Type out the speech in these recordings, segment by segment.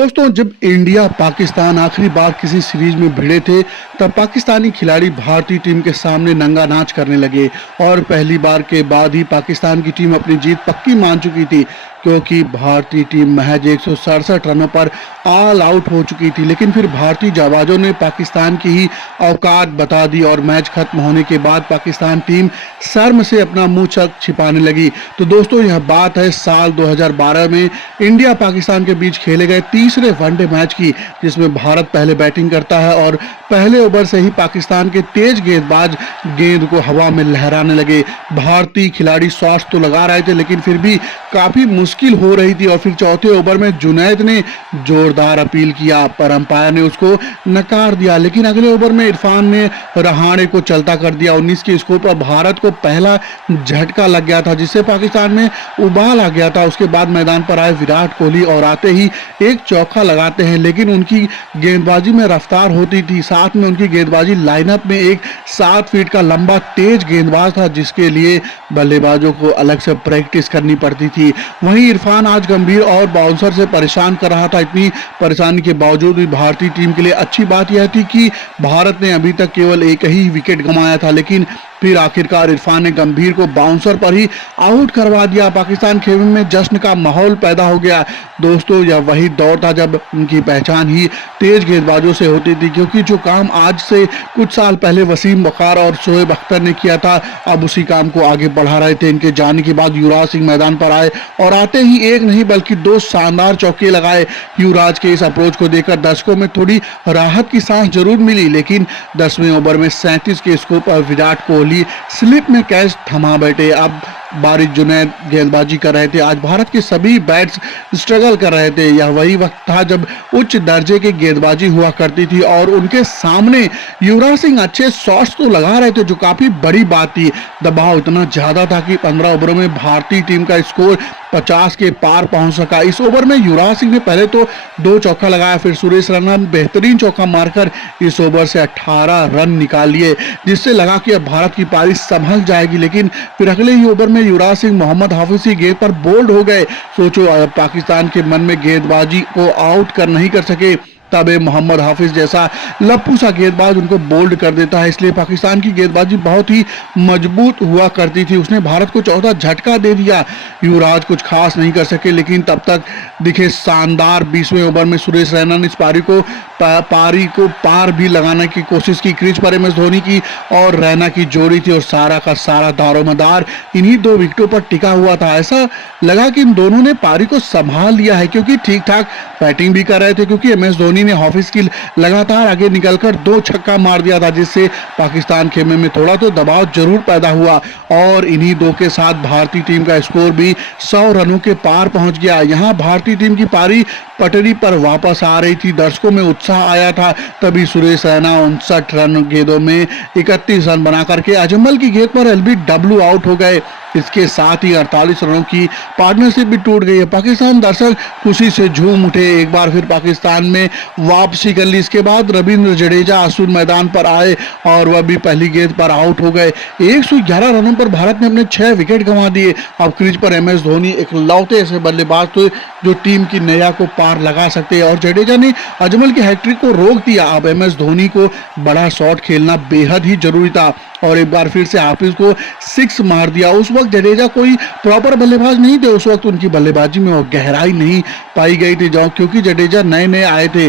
दोस्तों, जब इंडिया पाकिस्तान आखिरी बार किसी सीरीज में भिड़े थे, तब पाकिस्तानी खिलाड़ी भारतीय टीम के सामने नंगा नाच करने लगे और पहली बार के बाद ही पाकिस्तान की टीम अपनी जीत पक्की मान चुकी थी, क्योंकि भारतीय टीम महज 167 रनों पर ऑल आउट हो चुकी थी। लेकिन फिर भारतीय जाबाजों ने पाकिस्तान की ही औकात बता दी और मैच खत्म होने के बाद पाकिस्तान टीम शर्म से अपना मुंह छिपाने लगी। तो दोस्तों, यह बात है साल 2012 में इंडिया पाकिस्तान के बीच खेले गए तीसरे वनडे मैच की, जिसमें भारत पहले बैटिंग करता है और पहले ओवर से ही पाकिस्तान के तेज गेंदबाज गेंद को हवा में लहराने लगे। भारतीय खिलाड़ी शॉट्स तो लगा रहे थे, लेकिन फिर भी काफी मुश्किल हो रही थी और फिर चौथे ओवर में जुनैद ने जोरदार अपील किया, पर अंपायर ने उसको नकार दिया। लेकिन अगले ओवर में इरफान ने रहाणे को चलता कर दिया। 19 के स्कोर पर भारत को पहला झटका लग गया था, जिससे पाकिस्तान में उबाल आ गया था। उसके बाद मैदान पर आए विराट कोहली और आते ही एक चौका लगाते हैं, लेकिन उनकी गेंदबाजी में रफ्तार होती थी। साथ में उनकी गेंदबाजी लाइनअप में एक 7 फीट का लंबा तेज गेंदबाज था, जिसके लिए बल्लेबाजों को अलग से प्रैक्टिस करनी पड़ती थी। वहीं इरफान आज गंभीर और बाउंसर से परेशान कर रहा था। इतनी परेशानी के बावजूद भी भारतीय टीम के लिए अच्छी बात यह थी कि भारत ने अभी तक केवल एक ही विकेट गंवाया था, लेकिन फिर आखिरकार इरफान ने गंभीर को बाउंसर पर ही आउट करवा दिया। पाकिस्तान खेमे में जश्न का माहौल पैदा हो गया। दोस्तों, यह वही दौर था जब उनकी पहचान ही तेज गेंदबाजों से होती थी, क्योंकि जो काम आज से कुछ साल पहले वसीम बखार और शोएब अख्तर ने किया था, अब उसी काम को आगे बढ़ा रहे थे। इनके जाने के बाद युवराज सिंह मैदान पर आए और आते ही एक नहीं बल्कि 2 शानदार चौके लगाए। युवराज के इस अप्रोच को देखकर दर्शकों में थोड़ी राहत की सांस जरूर मिली, लेकिन 10वें ओवर में 37 के स्कोर पर विराट कोहली स्लिप में कैच थमा बैठे। अब बारिश जुनैद गेंदबाजी कर रहे थे। आज भारत के सभी बैट्स स्ट्रगल कर रहे थे। यह वही वक्त था जब उच्च दर्जे की गेंदबाजी हुआ करती थी और उनके सामने युवराज सिंह अच्छे शॉट्स तो लगा रहे थे, जो काफी बड़ी बात थी। दबाव इतना ज्यादा था कि 15 ओवरों में भारतीय टीम का स्कोर 50 के पार पहुंच सका। इस ओवर में युवराज सिंह ने पहले तो 2 चौका लगाया, फिर सुरेश रैना ने बेहतरीन चौका मारकर इस ओवर से 18 रन निकाल लिए, जिससे लगा कि अब भारत की पारी संभल जाएगी। लेकिन फिर अगले ही ओवर में युवराज सिंह मोहम्मद हाफिज की गेंद पर बोल्ड हो गए। सोचो, पाकिस्तान के मन में गेंदबाजी को आउट कर नहीं कर सके, तब मोहम्मद हाफिज जैसा लप्पू सा गेंदबाज उनको बोल्ड कर देता है। इसलिए पाकिस्तान की गेंदबाजी बहुत ही मजबूत हुआ करती थी। उसने भारत को चौथा झटका दे दिया। युवराज कुछ खास नहीं कर सके, लेकिन तब तक दिखे शानदार 20वें ओवर में सुरेश रैना ने इस पारी को पार भी लगाने की कोशिश की। क्रीज पर MS धोनी की और रैना की जोड़ी थी और सारा का सारा दारोमदार इन्हीं 2 विकेटों पर टिका हुआ था। ऐसा लगा कि इन दोनों ने पारी को संभाल लिया है, क्योंकि ठीक ठाक बैटिंग भी कर रहे थे, क्योंकि MS धोनी ने हाफिज की लगातार आगे निकलकर 2 छक्का मार दिया था, जिससे पाकिस्तान खेमे में थोड़ा तो दबाव जरूर पैदा हुआ और इन्हीं 2 के साथ भारतीय टीम का स्कोर भी 100 रनों के पार पहुंच गया। यहां भारतीय टीम की पारी पटरी पर वापस आ रही थी, दर्शकों में उत्साह आया था। तभी सुरेश रैना 59 रन गेंदों में 31 रन बना करके अजमल की गेंद पर LBW आउट हो गए। इसके साथ ही 48 रनों की पार्टनरशिप भी टूट गई है। पाकिस्तान दर्शक खुशी से झूम उठे, एक बार फिर पाकिस्तान में वापसी कर ली। इसके बाद रविंद्र जडेजा आसून मैदान पर आए और वह भी पहली गेंद पर आउट हो गए। 111 रनों पर भारत ने अपने 6 विकेट गंवा दिए। अब क्रीज पर MS धोनी इकलौते ऐसे बल्लेबाज थे जो टीम की नैया को पार लगा सकते हैं और जडेजा ने अजमल की हैट्रिक को रोक दिया। अब MS धोनी को बड़ा शॉट खेलना बेहद ही जरूरी था और एक बार फिर से हाफिज को 6 मार दिया। उस वक्त जडेजा कोई प्रॉपर बल्लेबाज नहीं थे। उस वक्त उनकी बल्लेबाजी में वो गहराई नहीं पाई गई थी, क्योंकि जडेजा नए नए आए थे।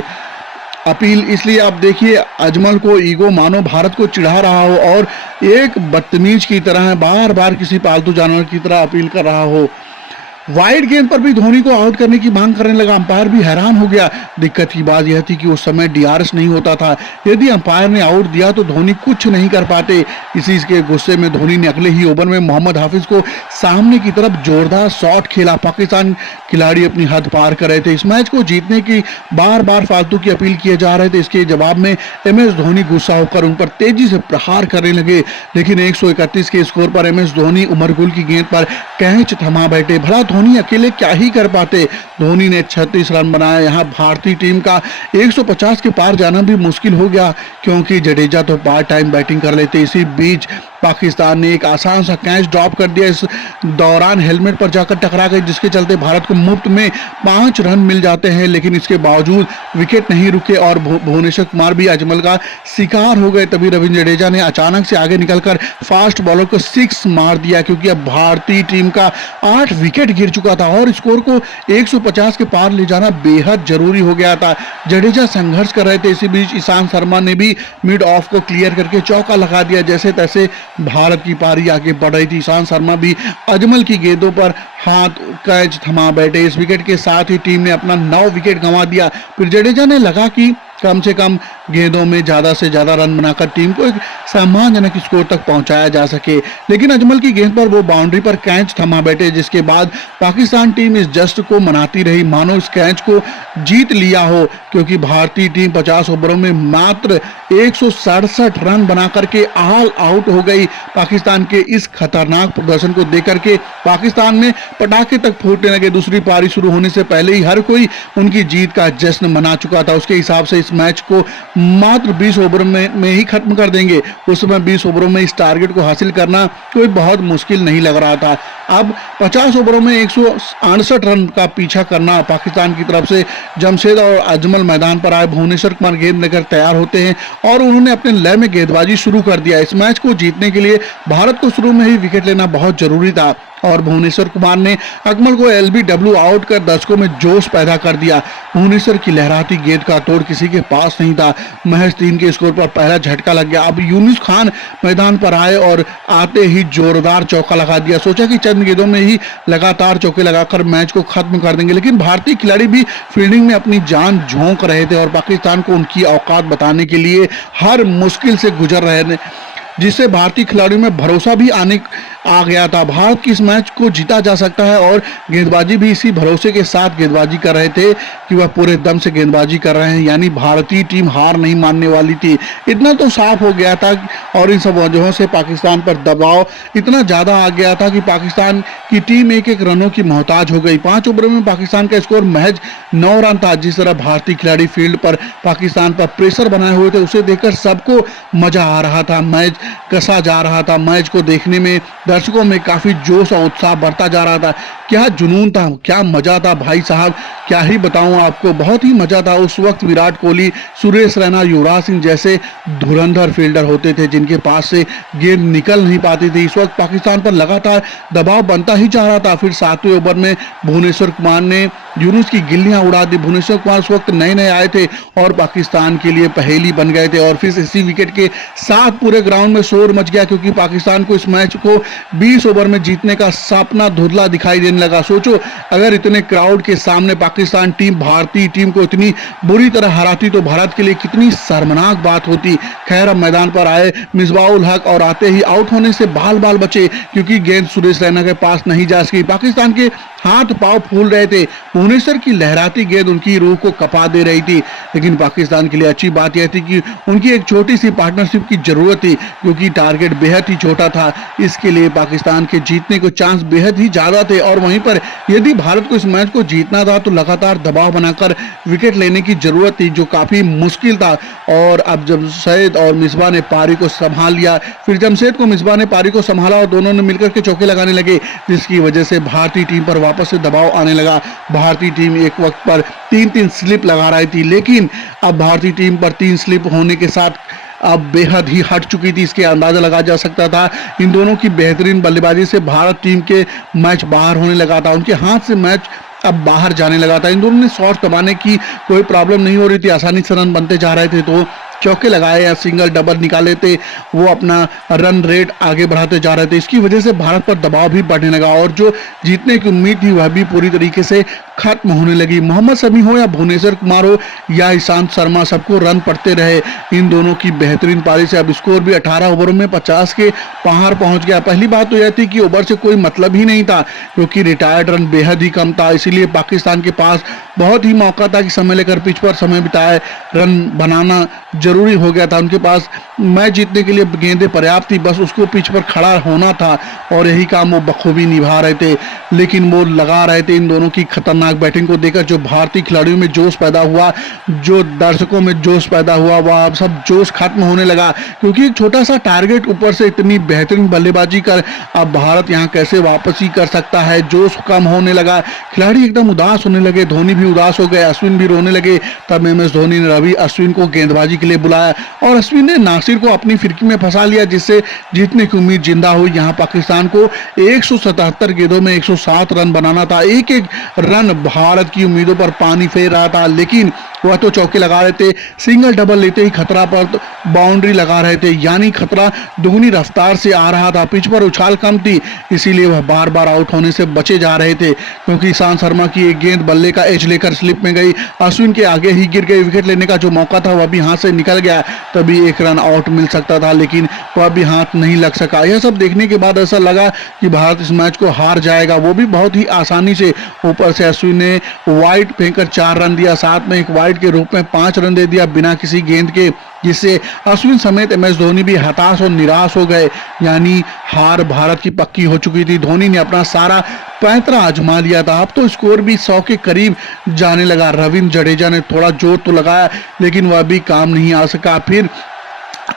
अपील इसलिए आप देखिए, अजमल को ईगो मानो भारत को चिढ़ा रहा हो और एक बदतमीज की तरह बार बार किसी पालतू जानवर की तरह अपील कर रहा हो। वाइड गेंद पर भी धोनी को आउट करने की मांग करने लगा। अंपायर भी हैरान हो गया। दिक्कत की बात यह थी कि उस समय DRS नहीं होता था। यदि अंपायर ने आउट दिया तो धोनी कुछ नहीं कर पाते। इसी के गुस्से में धोनी ने अगले ही ओवर में मोहम्मद हाफिज को सामने की तरफ जोरदार शॉट खेला। पाकिस्तान खिलाड़ी अपनी हद पार कर रहे थे। इस मैच को जीतने की बार बार फालतू की अपील किए जा रहे थे। इसके जवाब में MS धोनी गुस्सा होकर उन पर तेजी से प्रहार करने लगे, लेकिन 131 के स्कोर पर MS धोनी उमर गुल की गेंद पर कैच थमा बैठे। भला धोनी अकेले क्या ही कर पाते। धोनी ने 36 रन बनाए। यहां भारतीय टीम का 150 के पार जाना भी मुश्किल हो गया, क्योंकि जडेजा तो पार्ट टाइम बैटिंग कर लेते। इसी बीच पाकिस्तान ने एक आसान सा कैच ड्रॉप कर दिया, इस दौरान हेलमेट पर जाकर टकरा गई, जिसके चलते भारत को मुफ्त में 5 रन मिल जाते हैं। लेकिन इसके बावजूद विकेट नहीं रुके और भुवनेश्वर कुमार भी अजमल का शिकार हो गए। तभी रविंद्र जडेजा ने अचानक से आगे निकलकर फास्ट बॉलर को 6 मार दिया, क्योंकि अब भारतीय टीम का 8 विकेट गिर चुका था और स्कोर को 150 के पार ले जाना बेहद जरूरी हो गया था। जडेजा संघर्ष कर रहे थे, इसी बीच ईशांत शर्मा ने भी मिड ऑफ को क्लियर करके चौका लगा दिया। जैसे तैसे भारत की पारी आगे बढ़ रही थी। ईशांत शर्मा भी अजमल की गेंदों पर हाथ कैच थमा बैठे। इस विकेट के साथ ही टीम ने अपना 9 विकेट गंवा दिया। फिर जडेजा ने लगा कि कम से कम गेंदों में ज्यादा से ज्यादा रन बनाकर टीम को एक सम्मानजनक स्कोर तक पहुंचाया जा सके, लेकिन अजमल की गेंद पर वो बाउंड्री पर कैच थमा बैठे, जिसके बाद पाकिस्तान टीम इस जस्ट को मनाती रही मानो इस कैच को जीत लिया हो, क्योंकि भारतीय टीम 50 ओवरों में मात्र 167 रन बना करके ऑल आउट हो गई। पाकिस्तान के इस खतरनाक प्रदर्शन को देख करके पाकिस्तान में पटाखे तक फूटने लगे। दूसरी पारी शुरू होने से पहले ही हर कोई उनकी जीत का जश्न मना चुका था। उसके हिसाब से इस मैच को मात्र 20 ओवर में ही खत्म कर देंगे। उस समय 20 ओवरों में इस टारगेट को हासिल करना कोई बहुत मुश्किल नहीं लग रहा था। अब 50 ओवरों में 168 रन का पीछा करना पाकिस्तान की तरफ से जमशेद और अजमल मैदान पर आए। भुवनेश्वर कुमार गेंद लेकर तैयार होते हैं और उन्होंने अपने लय में गेंदबाजी शुरू कर दिया। इस मैच को जीतने के लिए भारत को शुरू में ही विकेट लेना बहुत जरूरी था और भुवनेश्वर कुमार ने अजमल को एलबीडब्ल्यू आउट कर दर्शकों में जोश पैदा कर दिया। भुवनेश्वर की लहराती गेंद का तोड़ किसी के पास नहीं था। महज 3 के स्कोर पर पहला झटका लग गया। अब यूनुस खान मैदान पर आए और आते ही जोरदार चौका लगा दिया। सोचा कि चंद गेंदों में ही लगातार चौके लगाकर मैच को खत्म कर देंगे, लेकिन भारतीय खिलाड़ी भी फील्डिंग में अपनी जान झोंक रहे थे और पाकिस्तान को उनकी औकात बताने के लिए हर मुश्किल से गुजर रहे थे, जिससे भारतीय खिलाड़ियों में भरोसा भी आ गया था। भारत की इस मैच को जीता जा सकता है और गेंदबाजी भी इसी भरोसे के साथ गेंदबाजी कर रहे थे कि वह पूरे दम से गेंदबाजी कर रहे हैं, यानी भारतीय टीम हार नहीं मानने वाली थी। इतना तो साफ हो गया था और इन सब वजहों से पाकिस्तान पर दबाव इतना ज़्यादा आ गया था कि पाकिस्तान की टीम एक रनों की मोहताज हो गई। 5 ओवरों में पाकिस्तान का स्कोर महज 9 रन था। जिस तरह भारतीय खिलाड़ी फील्ड पर पाकिस्तान पर प्रेशर बनाए हुए थे, उसे देखकर सबको मजा आ रहा था। मैच कसा जा रहा था। मैच को देखने में दर्शकों में काफी जोश और उत्साह बढ़ता जा रहा था। क्या जुनून था, क्या मजा था भाई साहब, क्या ही बताऊं आपको। बहुत ही मजा था। उस वक्त विराट कोहली, सुरेश रैना, युवराज सिंह जैसे धुरंधर फील्डर होते थे जिनके पास से गेंद निकल नहीं पाती थी। इस वक्त पाकिस्तान पर लगातार दबाव बनता ही जा रहा था। फिर 7वें ओवर में भुवनेश्वर कुमार ने यूनुस की गिल्लियां उड़ा दी। भुवनेश्वर कुमार उस वक्त नए आए थे और पाकिस्तान के लिए पहेली बन गए थे और फिर इसी विकेट के साथ पूरे ग्राउंड में शोर मच गया, क्योंकि पाकिस्तान को इस मैच को 20 ओवर में जीतने का सपना धुंधला दिखाई देने लगा। सोचो, अगर इतने क्राउड के सामने पाकिस्तान टीम भारतीय टीम को इतनी बुरी तरह हराती तो भारत के लिए कितनी शर्मनाक बात होती। खैर, अब मैदान पर आए मिसबाउल हक और आते ही आउट होने से बाल बचे, क्योंकि गेंद सुरेश रैना के पास नहीं जा सकी। पाकिस्तान के हाथ पांव फूल रहे थे। भुवनेश्वर की लहराती गेंद उनकी रूह को कपा दे रही थी। लेकिन पाकिस्तान के लिए अच्छी बात यह थी कि उनकी एक छोटी सी पार्टनरशिप की जरूरत थी, क्योंकि टारगेट बेहद ही छोटा था। इसके लिए पाकिस्तान के जीतने को चांस बेहद ही ज्यादा थे और वहीं पर यदि भारत को इस मैच को जीतना था तो लगातार दबाव बनाकर विकेट लेने की जरूरत थी, जो काफी मुश्किल था। और अब जमशेद और मिसबा ने पारी को संभाल लिया। फिर जमशेद को मिसबा ने पारी को संभाला और दोनों ने मिलकर के चौके लगाने लगे, जिसकी वजह से भारतीय टीम पर वापस से दबाव आने लगा। भारतीय टीम एक वक्त पर 3-3 स्लिप लगा रही थी, लेकिन अब भारतीय टीम पर 3 स्लिप होने के साथ अब बेहद ही हट चुकी थी। इसके अंदाजा लगा जा सकता था। इन दोनों की बेहतरीन बल्लेबाजी से भारत टीम के मैच बाहर होने लगा था। उनके हाथ से मैच अब बाहर जाने लगा था। इन दोनों ने शॉट दबाने की कोई प्रॉब्लम नहीं हो रही थी। आसानी से रन बनते जा रहे थे, तो चौके लगाए या सिंगल डबल निकाले थे, वो अपना रन रेट आगे बढ़ाते जा रहे थे। इसकी वजह से भारत पर दबाव भी बढ़ने लगा और जो जीतने की उम्मीद थी वह भी पूरी तरीके से खत्म होने लगी। मोहम्मद शमी हो या भुवनेश्वर कुमार हो या ईशांत शर्मा, सबको रन पड़ते रहे। इन दोनों की बेहतरीन पारी से अब स्कोर भी 18 ओवरों में 50 के पार पहुंच गया। पहली बात तो यह थी कि ओवर से कोई मतलब ही नहीं था, क्योंकि रिटायर्ड रन बेहद ही कम था। इसीलिए पाकिस्तान के पास बहुत ही मौका था कि समय लेकर पिच पर समय बिताए, रन बनाना जरूरी हो गया था। उनके पास मैच जीतने के लिए गेंदें पर्याप्त थी, बस उसको पिच पर खड़ा होना था और यही काम वो बखूबी निभा रहे थे। लेकिन वो लगा रहे थे इन दोनों की खतरनाक खतरनाक बैटिंग को देखकर जो भारतीय खिलाड़ियों में जोश पैदा हुआ, जो दर्शकों में जोश पैदा हुआ, वह अब सब जोश खत्म होने लगा, क्योंकि एक छोटा सा टारगेट ऊपर से इतनी बेहतरीन बल्लेबाजी कर अब भारत यहाँ कैसे वापसी कर सकता है। जोश कम होने लगा, खिलाड़ी एकदम उदास होने लगे, धोनी भी उदास हो गए, अश्विन भी रोने लगे। तब MS धोनी ने रवि अश्विन को गेंदबाजी के लिए बुलाया और अश्विन ने नासिर को अपनी फिरकी में फंसा लिया, जिससे जीतने की उम्मीद जिंदा हुई। यहाँ पाकिस्तान को 177 गेंदों में 107 रन बनाना था। एक एक रन भारत की उम्मीदों पर पानी फेर रहा था, लेकिन वह तो चौके लगा रहे थे, सिंगल डबल लेते ही खतरा पर बाउंड्री लगा रहे थे, यानी खतरा दुगनी रफ्तार से आ रहा था। पिच पर उछाल कम थी, इसीलिए वह बार बार आउट होने से बचे जा रहे थे, क्योंकि ईशांत शर्मा की एक गेंद बल्ले का एज लेकर स्लिप में गई, अश्विन के आगे ही गिर गई। विकेट लेने का जो मौका था वह भी हाथ से निकल गया, तभी एक रन आउट मिल सकता था, लेकिन वह भी हाथ नहीं लग सका। यह सब देखने के बाद ऐसा लगा कि भारत इस मैच को हार जाएगा, वो भी बहुत ही आसानी से। ऊपर से अश्विन ने वाइड फेंककर 4 रन दिया, साथ में एक वाइड के रूप में 5 रन दे दिया बिना किसी गेंद के, जिससे अश्विन समेत MS धोनी भी हताश और निराश हो गए, यानी हार भारत की पक्की हो चुकी थी। धोनी ने अपना सारा पैंतरा आजमा लिया था, अब तो स्कोर भी 100 के करीब जाने लगा। रविंद्र जडेजा ने थोड़ा जोर तो लगाया, लेकिन वह भी काम नहीं आ सका। फिर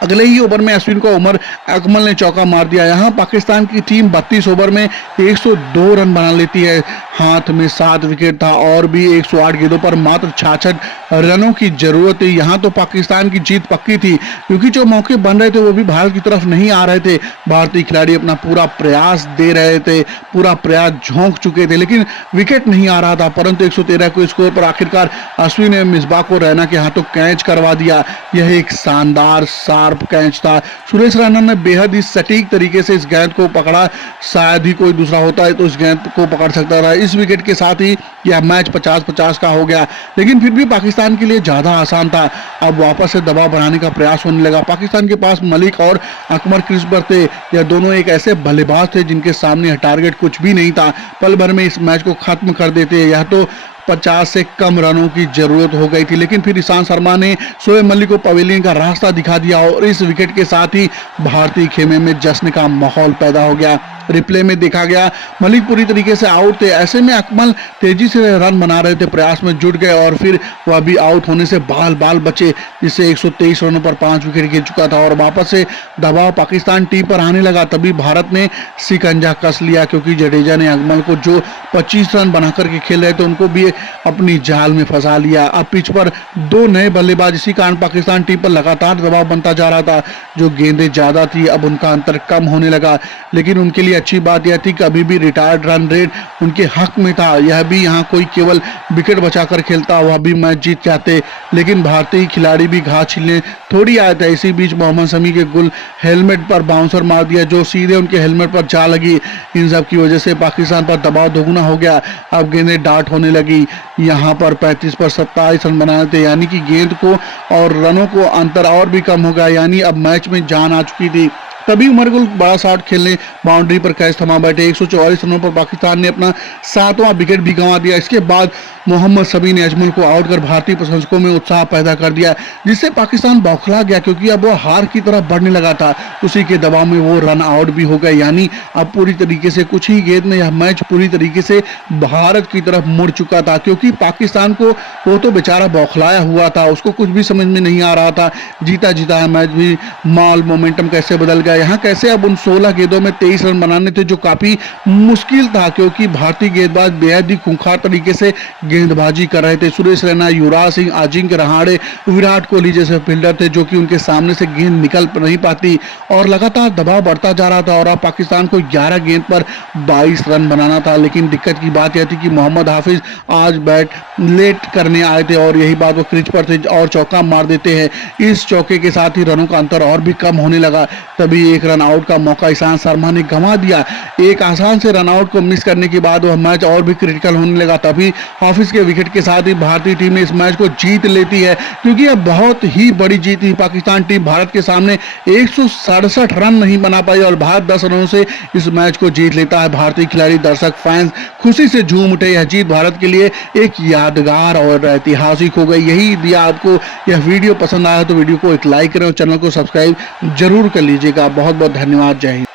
अगले ही ओवर में अश्विन को उमर अकमल ने चौका मार दिया। यहाँ पाकिस्तान की टीम 32 ओवर में 102 रन बना लेती है, हाथ में 7 विकेट था और भी 108 गेंदों पर मात्र 66 रनों की जरूरत थी। यहाँ तो पाकिस्तान की जीत पक्की थी, क्योंकि जो मौके बन रहे थे वो भी भारत की तरफ नहीं आ रहे थे। भारतीय खिलाड़ी अपना पूरा प्रयास दे रहे थे, पूरा प्रयास झोंक चुके थे, लेकिन विकेट नहीं आ रहा था। परंतु 113 को स्कोर पर आखिरकार अश्विन ने मिसबा को रैना के हाथों कैच करवा दिया। यह एक शानदार शार्प कैच था। सुरेश रैना ने बेहद ही सटीक तरीके से इस गेंद को पकड़ा, शायद ही कोई दूसरा होता है तो इस गेंद को पकड़ सकता था। इस विकेट के साथ ही यह मैच 50-50 का हो गया, लेकिन फिर भी पाकिस्तान के लिए ज्यादा आसान था। अब वापस से दबाव बनाने का प्रयास होने लगा। पाकिस्तान के पास मलिक और अकमर क्रीज पर थे, यह दोनों एक ऐसे बल्लेबाज थे जिनके सामने यह टारगेट कुछ भी नहीं था, पल भर में इस मैच को खत्म कर देते। यह तो 50 से कम रनों की जरूरत हो गई थी, लेकिन फिर ईशांत शर्मा ने शोएब मलिक को पवेलियन का रास्ता दिखा दिया और इस विकेट के साथ ही भारतीय खेमे में जश्न का माहौल पैदा हो गया। रिप्ले में देखा गया मलिक पूरी तरीके से आउट थे, ऐसे में अकमल तेजी से रन बना रहे थे, प्रयास में जुट गए और फिर वह भी आउट होने से बाल बाल बचे, जिससे 123 रनों पर 5 विकेट गिर चुका था और वापस से दबाव पाकिस्तान टीम पर आने लगा। तभी भारत ने शिकंजा कस लिया, क्योंकि जडेजा ने अकमल को जो 25 रन बना करके खेल रहे थे उनको भी अपनी जाल में फंसा लिया। अब पिच पर 2 नए बल्लेबाज, इसी कारण पाकिस्तान टीम पर लगातार दबाव बनता जा रहा था। जो गेंदें ज्यादा थी अब उनका अंतर कम होने लगा, लेकिन उनके लिए अच्छी बात यह थी कि अभी भी रिटायर्ड रन रेट उनके हक में था। यह भी यहाँ कोई केवल विकेट बचाकर खेलता वह भी मैच जीत जाते, लेकिन भारतीय खिलाड़ी भी घास छीलने थोड़ी आए थे। इसी बीच मोहम्मद शमी के गुल हेलमेट पर बाउंसर मार दिया, जो सीधे उनके हेलमेट पर जा लगी। इन सब की वजह से पाकिस्तान पर दबाव दोगुना हो गया। अब गेंदें डार्ट होने लगी। यहाँ पर 35 पर 27 रन बनाए थे, यानी कि गेंद को और रनों को अंतर और भी कम हो गया, यानी अब मैच में जान आ चुकी थी। तभी उमर गुल बड़ा शॉट खेलने बाउंड्री पर कैच थमा बैठे। 144 रनों पर पाकिस्तान ने अपना 7वां विकेट भी गंवा दिया। इसके बाद मोहम्मद शमी ने अजमल को आउट कर भारतीय प्रशंसकों में उत्साह पैदा कर दिया, जिससे पाकिस्तान बौखला गया, क्योंकि अब वो हार की तरफ बढ़ने लगा था। उसी के दबाव में वो रन आउट भी हो गए, यानी अब पूरी तरीके से कुछ ही गेंद में यह मैच पूरी तरीके से भारत की तरफ मुड़ चुका था, क्योंकि पाकिस्तान को वो तो बेचारा बौखलाया हुआ था, उसको कुछ भी समझ में नहीं आ रहा था। जीता जीता है मैच भी, माल मोमेंटम कैसे बदल गया। यहाँ कैसे अब उन 16 गेंदों में 23 रन बनाने थे, जो काफी मुश्किल था, क्योंकि भारतीय गेंदबाज बेहद ही खूंखार तरीके से गेंदबाजी कर रहे थे। सुरेश रैना, युवराज सिंह, अजिंक्य रहाणे, विराट कोहली जैसे फील्डर थे, जो कि उनके सामने से गेंद निकल नहीं पाती और लगातार दबाव बढ़ता जा रहा था। और अब पाकिस्तान को 11 गेंद पर 22 रन बनाना था, लेकिन दिक्कत की बात यह थी कि मोहम्मद हाफिज आज बैट लेट करने आए थे और यही बात वो क्रीज पर थे और चौका मार देते हैं। इस चौके के साथ ही रनों का अंतर और भी कम होने लगा। तभी एक रन आउट का मौका ईशांत शर्मा ने गंवा दिया। एक आसान से रन आउट को मिस करने के बाद वह मैच और भी क्रिटिकल होने लगा। तभी हाफिज के विकेट के साथ ही भारतीय टीम ने इस मैच को जीत लेती है, क्योंकि यह बहुत ही बड़ी जीत थी। पाकिस्तान टीम भारत के सामने 167 रन नहीं बना पाई और भारत 10 रनों से इस मैच को जीत लेता है। भारतीय खिलाड़ी, दर्शक, फैंस खुशी से झूम उठे। यह जीत भारत के लिए एक यादगार और ऐतिहासिक हो गई। यही दिया आपको यह वीडियो पसंद आया तो वीडियो को एक लाइक करें और चैनल को सब्सक्राइब जरूर कर लीजिएगा। बहुत बहुत धन्यवाद। जय हिंद।